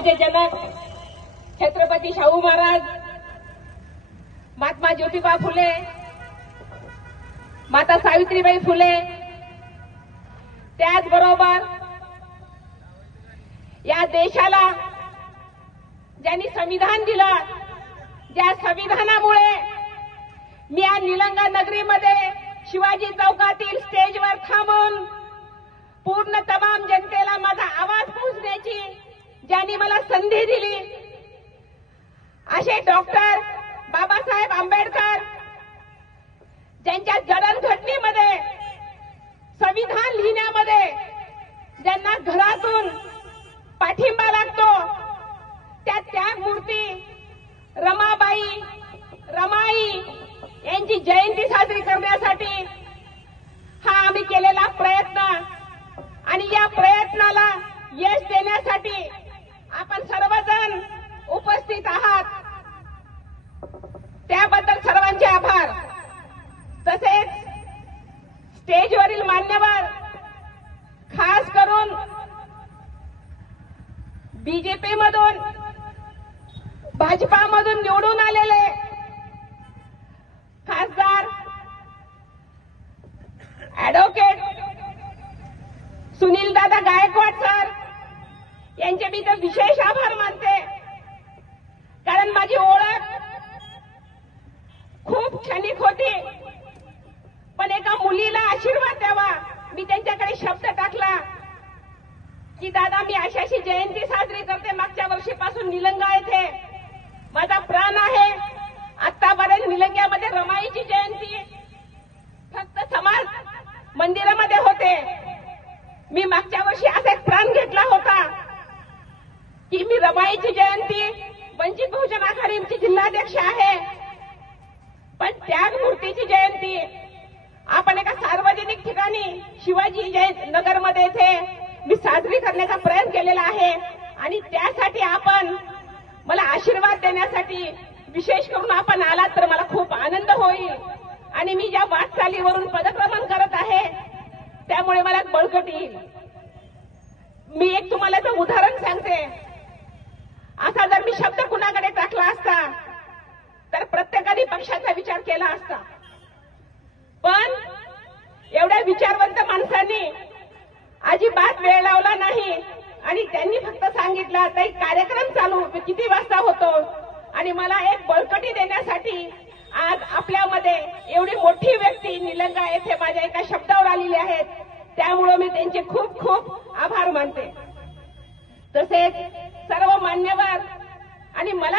माझे जनक छत्रपती शाहू महाराज, महात्मा ज्योतिबा फुले, माता सावित्रीबाई फुले, त्याचबरोबर या देशाला ज्यांनी संविधान दिलं, ज्या संविधानामुळे मी या निलंगा नगरीमध्ये शिवाजी चौकातील स्टेजवर थांबून पूर्ण तमाम जनतेला माझा आवाज पोहोचण्याची ज्यांनी मला संधी दिली, असे डॉक्टर बाबासाहेब आंबेडकर, ज्यांच्या जडणघडणीमध्ये संविधान लिहिण्यामध्ये ज्यांना घरातून पाठिंबा लागतो, त्या त्यागमूर्ती रमाबाई, रमाई यांची जयंती साजरी करण्यासाठी हा आम्ही केलेला प्रयत्न आणि या प्रयत्नाला यश देण्यासाठी आपण सर्वजण उपस्थित आहात, त्याबद्दल सर्वांचे आभार. तसेच स्टेजवरील मान्यवर, खास करून बीजेपी मधून, भाजपामधून निवडून आलेले खासदार ऍडव्होकेट सुनील दादा गायकवाड सर यांचे मी तर विशेष आभार मानते, कारण माझी ओळख खूप क्षणिक होती. पण एका मुलीला आशीर्वाद द्यावा, मी त्यांच्याकडे शब्द टाकला की दादा मी अशाशी जयंती साजरी करते, मागच्या वर्षीपासून निलंगा येथे माझा प्राण आहे. आतापर्यंत निलंग्यामध्ये रमाईची जयंती फक्त समाज मंदिरामध्ये होते. मी मागच्या वर्षी असा एक प्राण घेतला होता की मी रमाईची जयंती, वंचित बहुजन आघाडीची जिल्हाध्यक्ष आहे, पण त्यागमूर्तीची जयंती आपण एका सार्वजनिक ठिकाणी शिवाजी नगरमध्ये इथे मी साजरी करण्याचा प्रयत्न केलेला आहे. आणि त्यासाठी आपण मला आशीर्वाद देण्यासाठी विशेष करून आपण आलात तर मला खूप आनंद होईल. आणि मी ज्या वाटचालीवरून पदक्रमण करत आहे त्यामुळे मला बळकटी येईल. मी एक तुम्हाला तर उदाहरण सांगते. असा जर मी शब्द कुणाकडे टाकला असता तर प्रत्येकाने पक्षाचा विचार केला असता, पण एवढ्या विचारवंत माणसांनी अजिबात वेळ लावला नाही आणि त्यांनी फक्त सांगितलं ताई कार्यक्रम चालू किती वाजता होतो. आणि मला एक बळकटी देण्यासाठी आज आपल्यामध्ये एवढी मोठी व्यक्ती निलंगा येथे माझ्या एका शब्दावर आलेली आहेत, त्यामुळे मी त्यांचे खूप खूप आभार मानते. तसेच सर्व